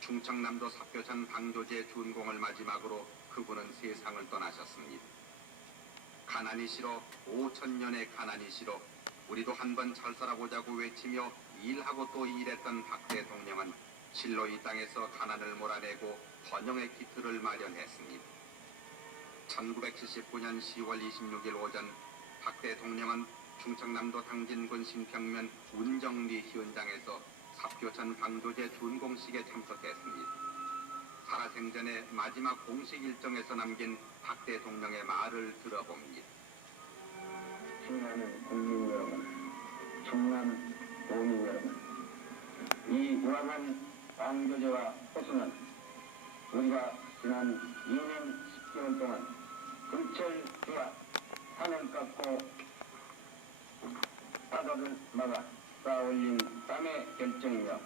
충청남도 삽교천 방조제 준공을 마지막으로 그분은 세상을 떠나셨습니다. 가난이 싫어 5천년의 가난이 싫어 우리도 한번 잘 살아보자고 외치며 일하고 또 일했던 박 대통령은 실로 이 땅에서 가난을 몰아내고 번영의 기틀을 마련했습니다. 1979년 10월 26일 오전 박 대통령은 충청남도 당진군 신평면 운정리 현장에서 삽교천 방조제 준공식에 참석했습니다. 살아생전의 마지막 공식 일정에서 남긴 박 대통령의 말을 들어봅니다. 충남의 국민 여러분, 충남 도민 여러분, 이 우아한 방조제와 호수는 우리가 지난 2년 10개월 동안 불철 주야 산을 깎고 바다를 막아 쌓아올린 땀의 결정이며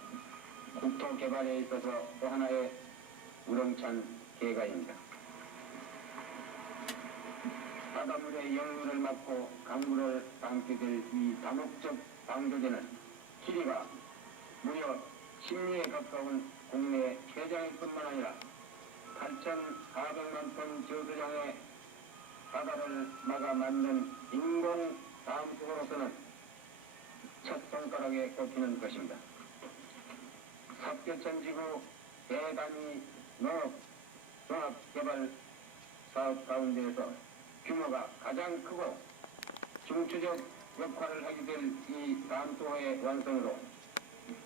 국토 개발에 있어서 또 하나의 우렁찬 계가입니다. 바닷물의 역류를 막고 강물을 담게 될 이 다목적 방조제는 길이가 무려 10리에 가까운 국내 최장일 뿐만 아니라 8,400만 톤 저수량의 바다를 막아 만든 인공 다음수로서는 첫 손가락에 꼽히는 것입니다. 삽교천지구 대단위 농업 종합개발 사업 가운데에서 규모가 가장 크고 중추적 역할을 하게 될 이 다음수호의 완성으로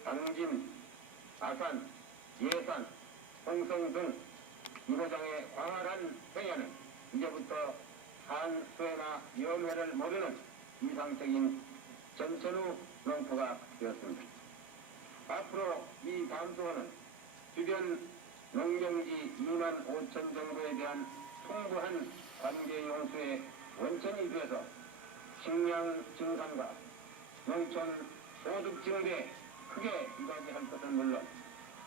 당진, 아산, 예산, 홍성 등 2호장의 광활한 평야는 이제부터 한수해나 염해를 모르는 이상적인 전천후 농토가 되었습니다. 앞으로 이 다음수호는 주변 농경지 2만 5천 정도에 대한 풍부한 관계 용수의 원천이 되어서 식량 증산과 농촌 소득 증대에 크게 이바지할 것은 물론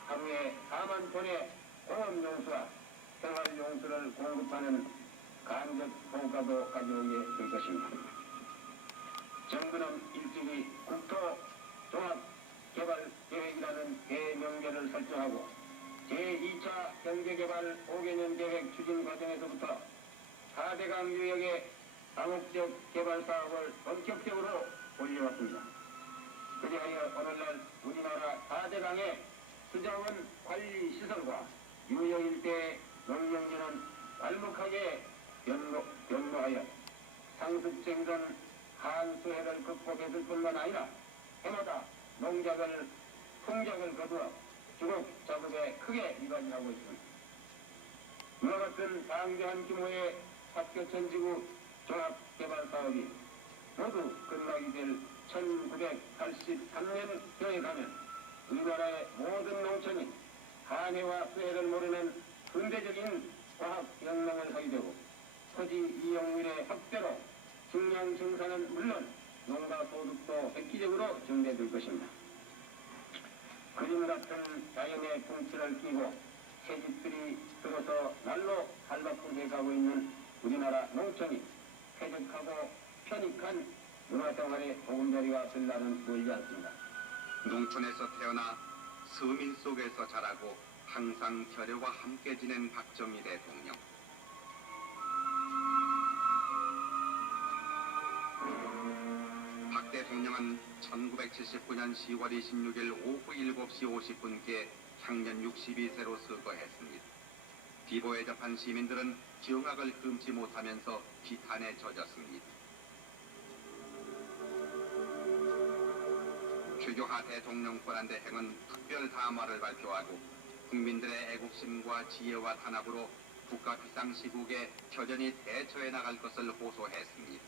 하루에 4만 톤의 공업 용수와 생활 용수를 공급하는 간접 효과도 가져오게 될 것입니다. 정부는 일찍이 국토 종합개발 계획이라는 대명제를 설정하고 제2차 경제개발 5개년 계획 추진 과정에서부터 4대강 유역의 다목적 개발 사업을 본격적으로 올려왔습니다. 그리하여 오늘날 우리나라 4대강의 수자원 관리 시설과 유역 일대의 농경지는 완벽하게 변모하여 상습생선 한수해를 극복했을 뿐만 아니라 해마다 농작을 풍작을 거두어 주력 작업에 크게 이바지하고 있습니다. 이와 같은 방대한 규모의 삽교천지구 종합개발사업이 모두 끝나게 될 1983년경에 가면 우리나라의 모든 농촌이 한해와 수해를 모르는 근대적인 과학혁명을 하게 되고 토지 이용률의 확대로 식량 생산은 물론 농가 소득도 획기적으로 증대될 것입니다. 그림 같은 자연의 풍치를 끼고 새집들이 들어서 날로 살바꾸게 가고 있는 우리나라 농촌이 쾌적하고 편익한 문화생활의 보금자리가 될 날은 멀지 않습니다. 농촌에서 태어나 서민 속에서 자라고 항상 결여와 함께 지낸 박정희 대통령. 박 대통령은 1979년 10월 26일 오후 7시 50분께 향년 62세로 서거했습니다. 비보에 접한 시민들은 경악을 금치 못하면서 비탄에 젖었습니다. 최교하 대통령 권한대행은 특별 담화를 발표하고 국민들의 애국심과 지혜와 탄압으로 국가 비상시국에 겨전히 대처해 나갈 것을 호소했습니다.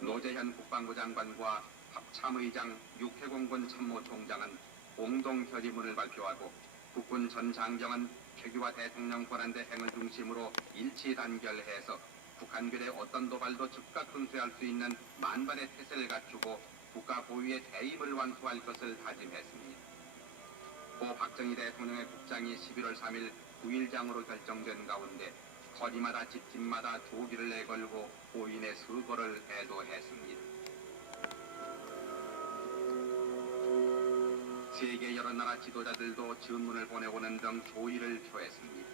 노재현 국방부 장관과 합참의장 육해공군 참모총장은 공동 결의문을 발표하고 국군 전 장정은 최규하 대통령 권한대행을 중심으로 일치 단결해서 북한군의 어떤 도발도 즉각 응수할 수 있는 만반의 태세를 갖추고 국가 보위의 대임을 완수할 것을 다짐했습니다. 고 박정희 대통령의 국장이 11월 3일 9일장으로 결정된 가운데 거리마다 집집마다 조기를 내걸고 고인의 서거를 애도했습니다. 세계 여러 나라 지도자들도 증문을 보내오는 등 조의를 표했습니다.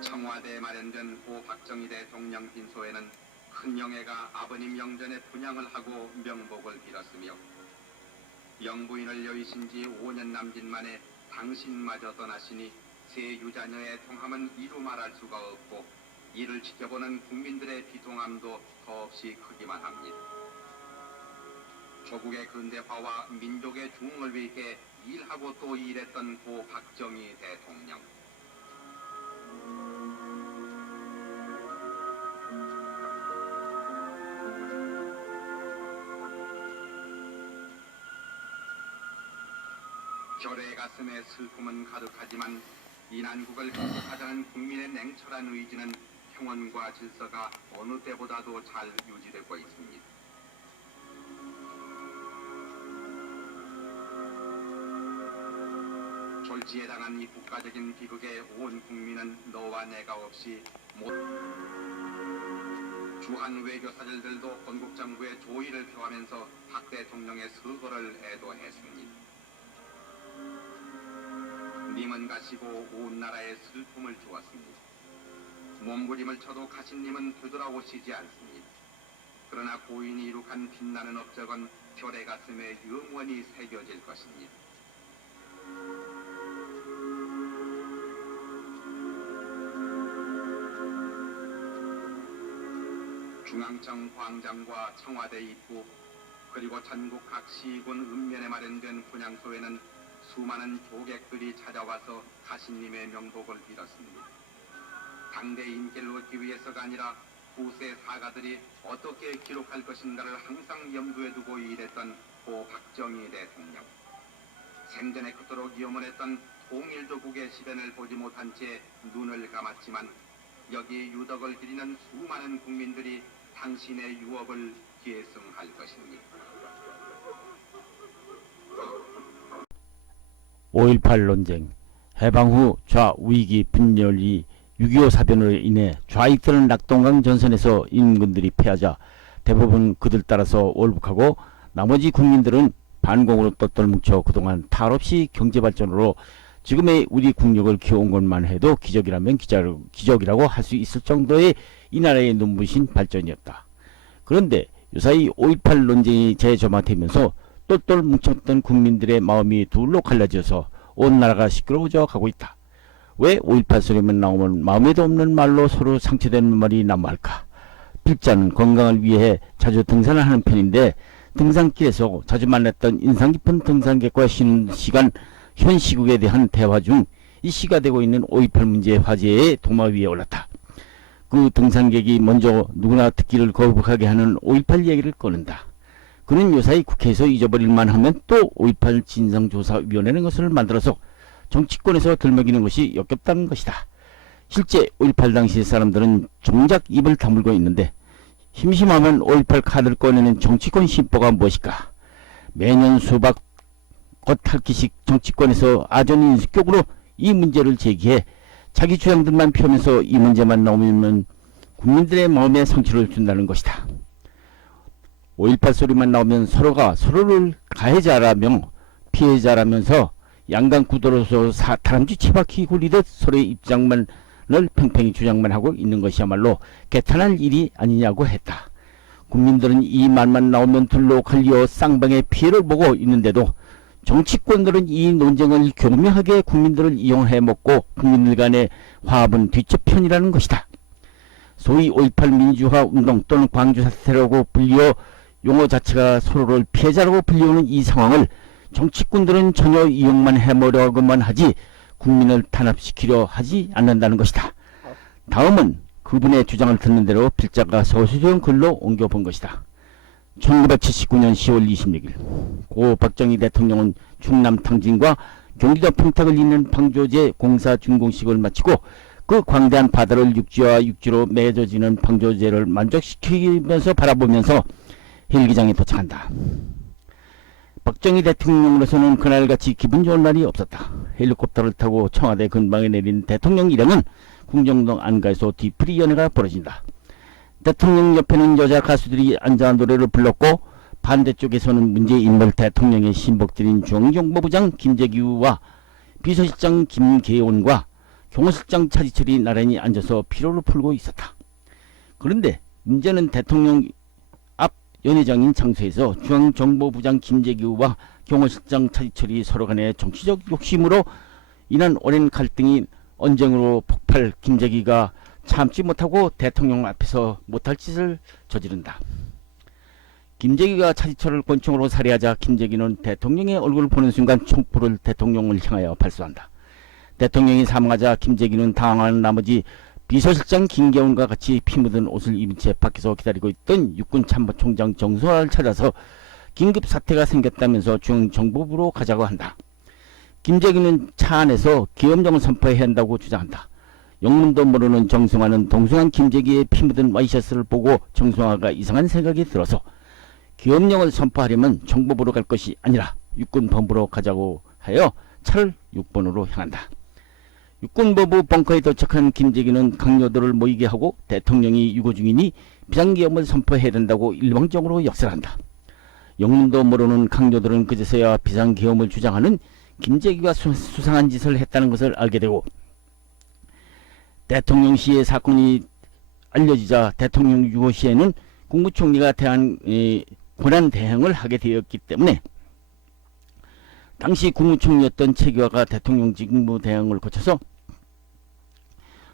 청와대에 마련된 고 박정희 대통령 빈소에는 큰영애가 아버님 영전에 분양을 하고 명복을 빌었으며 영부인을 여의신 지 5년 남짓 만에 당신마저 떠나시니 세 유자녀의 통함은 이루 말할 수가 없고 이를 지켜보는 국민들의 비통함도 더없이 크기만 합니다. 조국의 근대화와 민족의 중흥을 위해 일하고 또 일했던 고 박정희 대통령. 결의 가슴에 슬픔은 가득하지만 이 난국을 극복하자는 국민의 냉철한 의지는 평온과 질서가 어느 때보다도 잘 유지되고 있습니다. 졸지에 당한 이 국가적인 비극에 온 국민은 너와 내가 없이 주한 외교사절들도 건국정부의 조의를 표하면서 박 대통령의 서거를 애도했습니다. 님은 가시고 온 나라에 슬픔을 주었습니다. 몸부림을 쳐도 가신님은 되돌아오시지 않습니다. 그러나 고인이 이룩한 빛나는 업적은 별의 가슴에 영원히 새겨질 것입니다. 중앙청 광장과 청와대 입구 그리고 전국 각 시군 읍면에 마련된 분향소에는 수많은 조객들이 찾아와서 가신님의 명복을 빌었습니다. 당대 인기를 얻기 위해서가 아니라 후세 사가들이 어떻게 기록할 것인가를 항상 염두에 두고 일했던 고 박정희 대통령. 생전에 그토록 염원했던 통일조국의 시련을 보지 못한 채 눈을 감았지만 여기 유덕을 기리는 수많은 국민들이 당신의 유업을 계승할 것입니다. 5.18 논쟁, 해방 후 좌위기 분열이 6.25 사변으로 인해 좌익들은 낙동강 전선에서 인민군들이 패하자 대부분 그들 따라서 월북하고 나머지 국민들은 반공으로 똘똘 뭉쳐 그동안 탈없이 경제발전으로 지금의 우리 국력을 키워온 것만 해도 기적이라면 기적이라고 할 수 있을 정도의 이 나라의 눈부신 발전이었다. 그런데 요사이 5.18 논쟁이 재점화되면서 똘똘 뭉쳤던 국민들의 마음이 둘로 갈라져서 온 나라가 시끄러워져 가고 있다. 왜 5.18 소리만 나오면 마음에도 없는 말로 서로 상처되는 말이 난무할까? 필자는 건강을 위해 자주 등산을 하는 편인데 등산길에서 자주 만났던 인상 깊은 등산객과 쉬는 시간 현 시국에 대한 대화 중 이슈가 되고 있는 5.18 문제 화제의 도마 위에 올랐다. 그 등산객이 먼저 누구나 듣기를 거북하게 하는 5.18 얘기를 꺼낸다. 그는 요사이 국회에서 잊어버릴만 하면 또 5.18 진상조사위원회라는 것을 만들어서 정치권에서 들먹이는 것이 역겹다는 것이다. 실제 5.18 당시 사람들은 정작 입을 다물고 있는데 심심하면 5.18 카드를 꺼내는 정치권 심보가 무엇일까? 매년 수박 겉핥기식 정치권에서 아전인수격으로 이 문제를 제기해 자기 주장들만 펴면서 이 문제만 나오면 국민들의 마음에 상처를 준다는 것이다. 5.18 소리만 나오면 서로가 서로를 가해자라며 피해자라면서 양강 구도로서 다람쥐 치바퀴 굴리듯 서로의 입장만을 팽팽히 주장만 하고 있는 것이야말로 개탄할 일이 아니냐고 했다. 국민들은 이 말만 나오면 둘로 갈려 쌍방의 피해를 보고 있는데도 정치권들은 이 논쟁을 교묘하게 국민들을 이용해 먹고 국민들 간의 화합은 뒤처편이라는 것이다. 소위 5.18 민주화 운동 또는 광주 사태라고 불리어 용어 자체가 서로를 피해자라고 불리우는 이 상황을 정치꾼들은 전혀 이용만 해보려고만 하지 국민을 탄압시키려 하지 않는다는 것이다. 다음은 그분의 주장을 듣는 대로 필자가 서술형 글로 옮겨본 것이다. 1979년 10월 26일 고 박정희 대통령은 충남 탕진과 경기도 평택을 잇는 방조제 공사 준공식을 마치고 그 광대한 바다를 육지와 육지로 맺어지는 방조제를 만족시키면서 바라보면서 헬기장에 도착한다. 박정희 대통령으로서는 그날같이 기분 좋은 날이 없었다. 헬리콥터를 타고 청와대 근방에 내린 대통령 일행은 궁정동 안가에서 뒤풀이 연회가 벌어진다. 대통령 옆에는 여자 가수들이 앉아 노래를 불렀고 반대쪽에서는 문재인 대통령의 신복들인 중앙정보부장 김재규와 비서실장 김계온과 경호실장 차지철이 나란히 앉아서 피로를 풀고 있었다. 그런데 문제는 대통령 앞 연회장인 장소에서 중앙정보부장 김재규와 경호실장 차지철이 서로 간의 정치적 욕심으로 인한 오랜 갈등이 언쟁으로 폭발. 김재규가 참지 못하고 대통령 앞에서 못할 짓을 저지른다. 김재규가 차지철을 권총으로 살해하자 김재규는 대통령의 얼굴을 보는 순간 촛불을 대통령을 향하여 발사한다. 대통령이 사망하자 김재규는 당황한 나머지 비서실장 김계훈과 같이 피 묻은 옷을 입은 채 밖에서 기다리고 있던 육군 참모총장 정성화를 찾아서 긴급 사태가 생겼다면서 중앙정보부로 가자고 한다. 김재규는 차 안에서 계엄령을 선포해야 한다고 주장한다. 영문도 모르는 정성화는 동승한 김재규의 피 묻은 와이셔츠를 보고 정성화가 이상한 생각이 들어서 계엄령을 선포하려면 정보부로 갈 것이 아니라 육군본부로 가자고 하여 차를 6번으로 향한다. 육군본부 벙커에 도착한 김재규는 강요들을 모이게 하고 대통령이 유고 중이니 비상계엄을 선포해야 된다고 일방적으로 역설한다. 영문도 모르는 강요들은 그제서야 비상계엄을 주장하는 김재규가 수상한 짓을 했다는 것을 알게 되고, 대통령 시의 사건이 알려지자 대통령 유고 시에는 국무총리가 권한 대행을 하게 되었기 때문에 당시 국무총리였던 최규하가 대통령 직무 대행을 거쳐서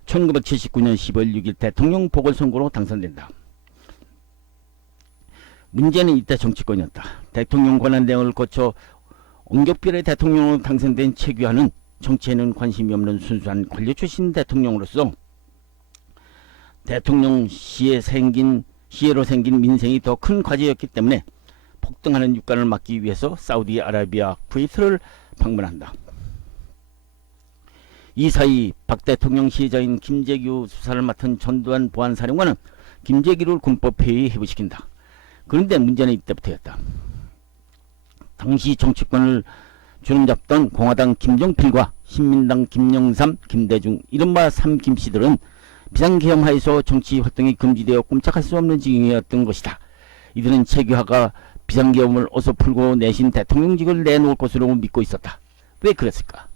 1979년 10월 6일 대통령 보궐선거로 당선된다. 문제는 이때 정치권이었다. 대통령 권한 대행을 거쳐 옹격별의 대통령으로 당선된 최규하는 정치에는 관심이 없는 순수한 관료 출신 대통령으로서 대통령 시에로 생긴 민생이 더 큰 과제였기 때문에 폭등하는 유가를 막기 위해서 사우디아라비아, 쿠웨이트를 방문한다. 이 사이 박 대통령 시혜자인 김재규 수사를 맡은 전두환 보안사령관은 김재규를 군법회의에 회부시킨다. 그런데 문제는 이때부터였다. 당시 정치권을 주름잡던 공화당 김종필과 신민당 김영삼, 김대중, 이른바 삼김씨들은 비상계엄하에서 정치활동이 금지되어 꼼짝할 수 없는 지경이었던 것이다. 이들은 최규하가 비상계엄을 어서 풀고 내신 대통령직을 내놓을 것으로 믿고 있었다. 왜 그랬을까?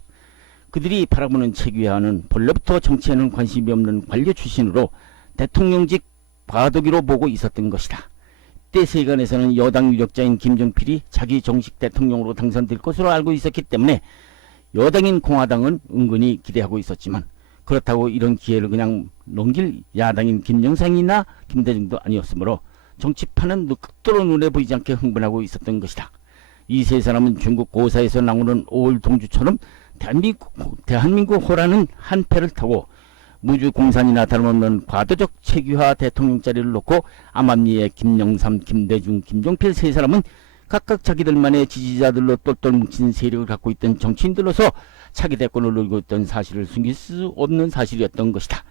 그들이 바라보는 최규하는 본래부터 정치에는 관심이 없는 관료 출신으로 대통령직 과도기로 보고 있었던 것이다. 이때 세간에서는 여당 유력자인 김종필이 자기 정식 대통령으로 당선될 것으로 알고 있었기 때문에 여당인 공화당은 은근히 기대하고 있었지만, 그렇다고 이런 기회를 그냥 넘길 야당인 김영삼이나 김대중도 아니었으므로 정치판은 극도로 눈에 보이지 않게 흥분하고 있었던 것이다. 이 세 사람은 중국 고사에서 나오는 5월 동주처럼 대한민국 호라는 한 패를 타고 무주공산이나 다름없는 과도적 최규하 대통령 자리를 놓고 암암리의 김영삼, 김대중, 김종필 세 사람은 각각 자기들만의 지지자들로 똘똘 뭉친 세력을 갖고 있던 정치인들로서 차기 대권을 노리고 있던 사실을 숨길 수 없는 사실이었던 것이다.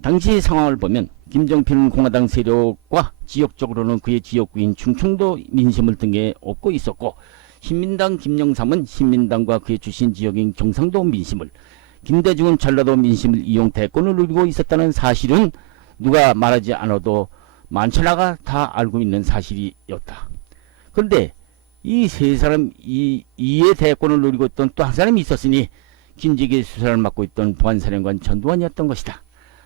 당시 상황을 보면 김종필은 공화당 세력과 지역적으로는 그의 지역구인 충청도 민심을 등에 업고 있었고, 신민당 김영삼은 신민당과 그의 출신 지역인 경상도 민심을, 김대중은 전라도 민심을 이용 대권을 누리고 있었다는 사실은 누가 말하지 않아도 만천하가 다 알고 있는 사실이었다. 그런데 이 세 사람 이의 대권을 누리고 있던 또 한 사람이 있었으니 김재규의 수사를 맡고 있던 보안사령관 전두환이었던 것이다.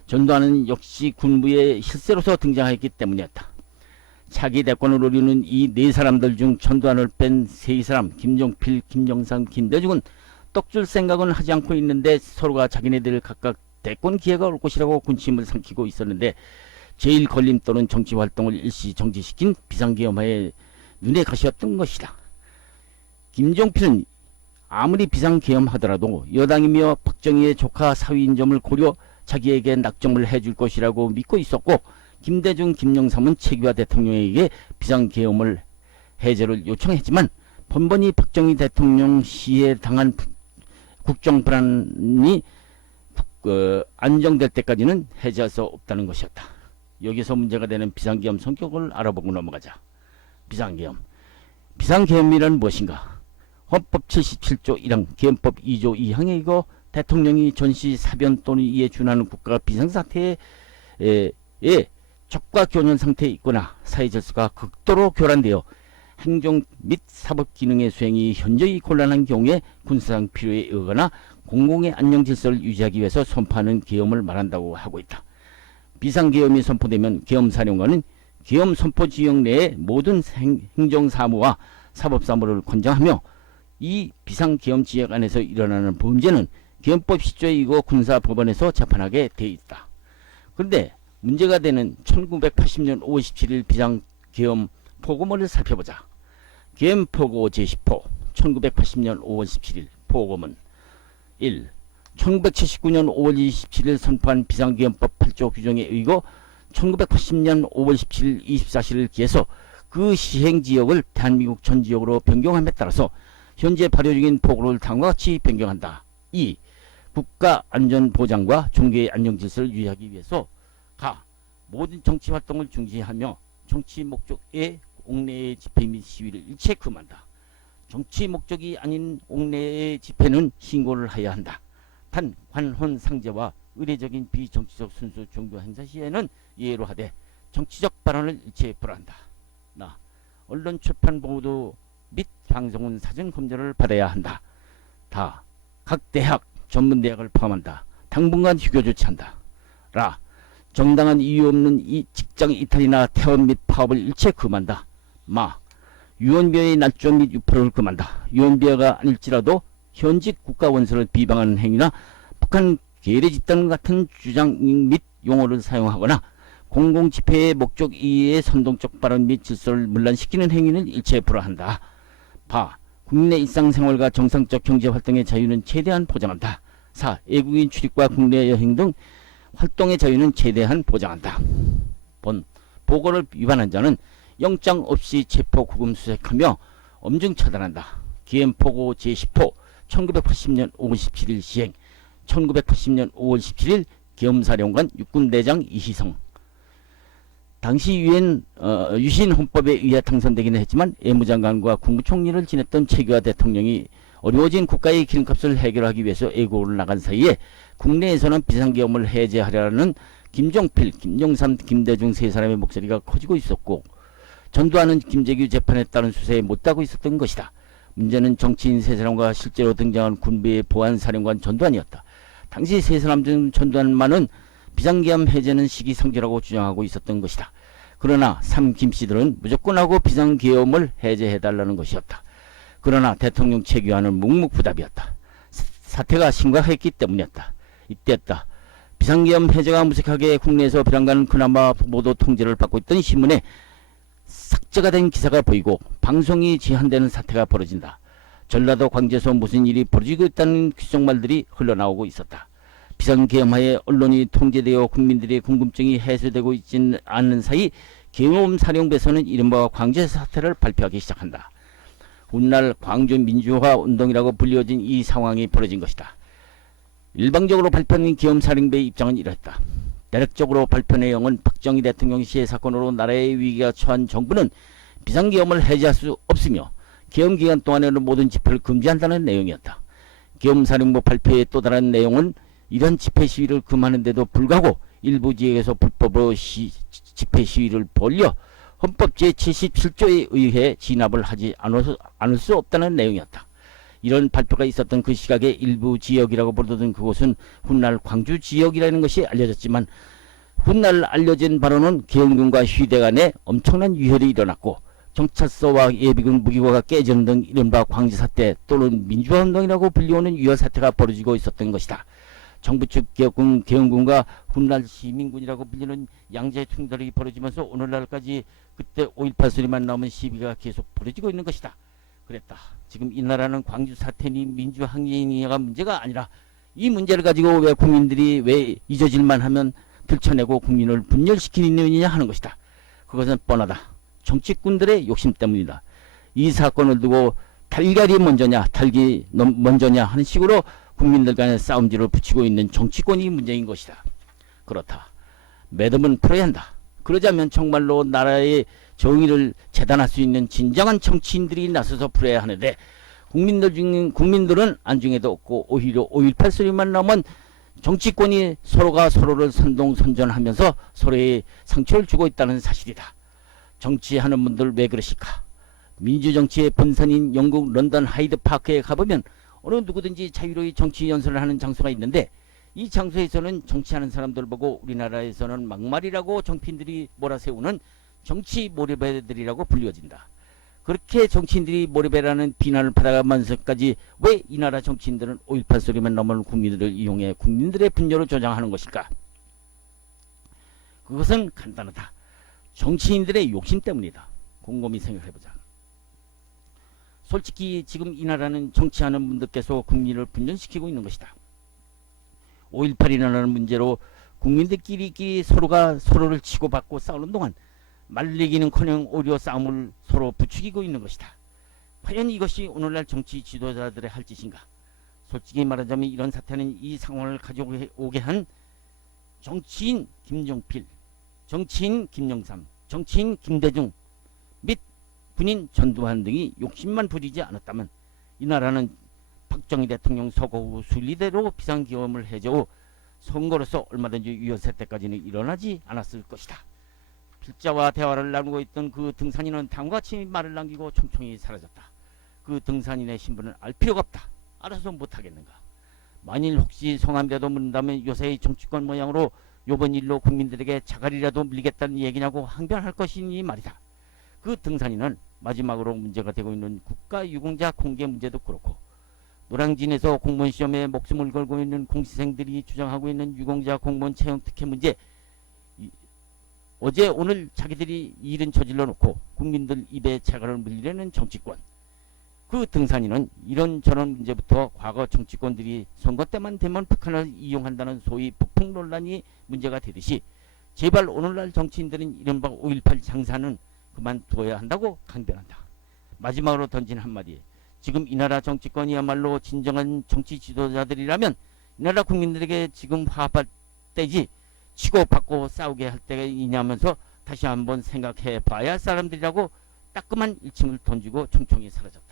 전두환은 역시 군부의 실세로서 등장했기 때문이었다. 차기 대권을 노리는 이 네 사람들 중 전두환을 뺀 세 사람, 김종필, 김영삼, 김대중은 떡줄 생각은 하지 않고 있는데 서로가 자기네들 각각 대권 기회가 올 것이라고 군침을 삼키고 있었는데, 제일 걸림돌은 정치활동을 일시 정지시킨 비상계엄하에 눈에 가시였던 것이다. 김종필은 아무리 비상계엄하더라도 여당이며 박정희의 조카 사위인 점을 고려 자기에게 낙점을 해줄 것이라고 믿고 있었고, 김대중, 김영삼은 최규하 대통령에게 비상계엄을 해제를 요청했지만 번번이 박정희 대통령 시에 당한 국정불안이 안정될 때까지는 해제할 수 없다는 것이었다. 여기서 문제가 되는 비상계엄 성격을 알아보고 넘어가자. 비상계엄이란 무엇인가? 헌법 77조 1항, 계엄법 2조 2항에 이거 대통령이 전시, 사변 또는 이에 준하는 국가가 비상사태에 적과 교전 상태에 있거나 사회 질서가 극도로 교란되어 행정 및 사법 기능의 수행이 현저히 곤란한 경우에 군사상 필요에 의거나 공공의 안녕 질서를 유지하기 위해서 선포하는 계엄을 말한다고 하고 있다. 비상계엄이 선포되면 계엄사령관은 계엄 선포 지역 내의 모든 행정사무와 사법사무를 권장하며 이 비상계엄 지역 안에서 일어나는 범죄는 계엄법 10조에 의거 군사법원에서 재판하게 돼 있다. 그런데 문제가 되는 1980년 5월 17일 비상계엄 포고문을 살펴보자. 계엄포고 제10호 1980년 5월 17일 포고문 1. 1979년 5월 27일 선포한 비상계엄법 8조 규정에 의거 1980년 5월 17일 24시를 기해서 그 시행지역을 대한민국 전 지역으로 변경함에 따라서 현재 발효 중인 포고를 다음과 같이 변경한다. 2. 국가안전보장과 종교의 안정질서를 유지하기 위해서 가. 모든 정치활동을 중지하며 정치 목적의 옥내의 집회 및 시위를 일체 금한다. 정치 목적이 아닌 옥내의 집회는 신고를 해야 한다. 단 관혼 상제와 의례적인 비정치적 순수 종교 행사 시에는 예로 하되 정치적 발언을 일체 불한다. 나. 언론 출판 보도 및 방송은 사전 검열을 받아야 한다. 다. 각 대학, 전문대학을 포함한다. 당분간 휴교 조치한다. 라. 정당한 이유 없는 직장 이탈이나 퇴원 및 파업을 일체 금한다. 마. 유언비어의 날조 및 유포를 금한다. 유언비어가 아닐지라도 현직 국가원수를 비방하는 행위나 북한 계례 집단 같은 주장 및 용어를 사용하거나 공공집회의 목적 이외의 선동적 발언 및 질서를 문란시키는 행위는 일체 불허한다. 바. 국내 일상생활과 정상적 경제활동의 자유는 최대한 보장한다. 4. 외국인 출입과 국내 여행 등 활동의 자유는 최대한 보장한다. 본. 보고를 위반한 자는 영장 없이 체포 구금 수색하며 엄중 처단한다. 계엄포고 제10호 1980년 5월 17일 시행 1980년 5월 17일 계엄사령관 육군대장 이희성. 당시 유신 헌법에 의해 당선되기는 했지만 외무장관과 국무총리를 지냈던 최규하 대통령이 어려워진 국가의 기름값을 해결하기 위해서 애국을 나간 사이에 국내에서는 비상계엄을 해제하려는 김종필, 김종삼, 김대중 세 사람의 목소리가 커지고 있었고 전두환은 김재규 재판에 따른 수사에 못하고 있었던 것이다. 문제는 정치인 세 사람과 실제로 등장한 군부의 보안사령관 전두환이었다. 당시 세 사람 중 전두환만은 비상계엄 해제는 시기상조라고 주장하고 있었던 것이다. 그러나 삼 김씨들은 무조건 하고 비상계엄을 해제해달라는 것이었다. 그러나 대통령 최규하는 묵묵부답이었다. 사태가 심각했기 때문이었다. 이때였다. 비상계엄 해제가 무색하게 국내에서 비랑간 그나마 보도 통제를 받고 있던 신문에 삭제가 된 기사가 보이고 방송이 제한되는 사태가 벌어진다. 전라도 광주에서 무슨 일이 벌어지고 있다는 규정말들이 흘러나오고 있었다. 비상계엄하에 언론이 통제되어 국민들의 궁금증이 해소되고 있지는 않은 사이 계엄사령부에서는 이른바 광주 사태를 발표하기 시작한다. 훗날 광주 민주화 운동이라고 불리워진 이 상황이 벌어진 것이다. 일방적으로 발표한 계엄사령부의 입장은 이랬다. 대략적으로 발표 내용은 박정희 대통령 시해 사건으로 나라의 위기가 처한 정부는 비상계엄을 해제할 수 없으며 계엄기간 동안에는 모든 집회를 금지한다는 내용이었다. 계엄사령부 발표의 또 다른 내용은 이런 집회 시위를 금하는데도 불구하고 일부 지역에서 불법으로 집회 시위를 벌려 헌법 제77조에 의해 진압을 하지 않을 수 없다는 내용이었다. 이런 발표가 있었던 그 시각에 일부 지역이라고 부르던 그곳은 훗날 광주 지역이라는 것이 알려졌지만 훗날 알려진 바로는 계엄군과 휴대 간에 엄청난 유혈이 일어났고 경찰서와 예비군 무기고가 깨지는 등 이른바 광주사태 또는 민주화운동이라고 불리우는 유혈사태가 벌어지고 있었던 것이다. 정부 측 계엄군과 훗날 시민군이라고 불리는 양자의 충돌이 벌어지면서 오늘날까지 그때 5.18 소리만 나오면 시비가 계속 벌어지고 있는 것이다. 그랬다. 지금 이 나라는 광주 사태니 민주항쟁이가 문제가 아니라 이 문제를 가지고 왜 국민들이 왜 잊어질만 하면 들춰내고 국민을 분열시키느냐 하는 것이다. 그것은 뻔하다. 정치꾼들의 욕심 때문이다. 이 사건을 두고 달걀이 먼저냐 닭이 먼저냐 하는 식으로 국민들 간의 싸움질을 붙이고 있는 정치권이 문제인 것이다. 그렇다. 매듭은 풀어야 한다. 그러자면 정말로 나라의 정의를 재단할 수 있는 진정한 정치인들이 나서서 풀어야 하는데 국민들은 안중에도 없고 오히려 5.18 소리만 나오면 정치권이 서로가 서로를 선동선전하면서 서로의 상처를 주고 있다는 사실이다. 정치하는 분들 왜 그러실까? 민주정치의 본산인 영국 런던 하이드 파크에 가보면 어느 누구든지 자유로이 정치 연설을 하는 장소가 있는데, 이 장소에서는 정치하는 사람들 보고 우리나라에서는 막말이라고 정치인들이 몰아세우는 정치 모래배들이라고 불리워진다. 그렇게 정치인들이 모래배라는 비난을 받아가면서까지 왜 이 나라 정치인들은 5.18 소리만 넘어오는 국민들을 이용해 국민들의 분열을 조장하는 것일까? 그것은 간단하다. 정치인들의 욕심 때문이다. 곰곰이 생각해보자. 솔직히 지금 이 나라는 정치하는 분들께서 국민을 분열시키고 있는 것이다. 5.18이라는 문제로 국민들끼리 서로가 서로를 치고받고 싸우는 동안 말리기는커녕 오히려 싸움을 서로 부추기고 있는 것이다. 과연 이것이 오늘날 정치 지도자들의 할 짓인가? 솔직히 말하자면 이런 사태는 이 상황을 가져오게 한 정치인 김종필, 정치인 김영삼, 정치인 김대중 및 군인 전두환 등이 욕심만 부리지 않았다면 이 나라는 박정희 대통령 서거 후 순리대로 비상기업을 해제후 선거로서 얼마든지 유효세 때까지는 일어나지 않았을 것이다. 필자와 대화를 나누고 있던 그 등산인은 다음과 같이 말을 남기고 총총히 사라졌다. 그 등산인의 신분을 알 필요가 없다. 알아서 못하겠는가? 만일 혹시 성함이라도 묻는다면 요새의 정치권 모양으로 요번 일로 국민들에게 자갈이라도 밀리겠다는 얘기냐고 항변할 것이니 말이다. 그 등산인은 마지막으로 문제가 되고 있는 국가유공자 공개 문제도 그렇고, 노량진에서 공무원 시험에 목숨을 걸고 있는 공시생들이 주장하고 있는 유공자 공무원 채용 특혜 문제, 어제 오늘 자기들이 일은 저질러 놓고 국민들 입에 자갈을 물리려는 정치권, 그 등산인은 이런저런 문제부터 과거 정치권들이 선거 때만 되면 북한을 이용한다는 소위 북풍 논란이 문제가 되듯이 제발 오늘날 정치인들은 이른바 5.18 장사는 그만두어야 한다고 강변한다. 마지막으로 던진 한마디, 지금 이 나라 정치권이야말로 진정한 정치 지도자들이라면 이 나라 국민들에게 지금 화합할 때지 치고받고 싸우게 할 때가 있냐면서 다시 한번 생각해 봐야 할 사람들이라고 따끔한 일침을 던지고 총총히 사라졌다.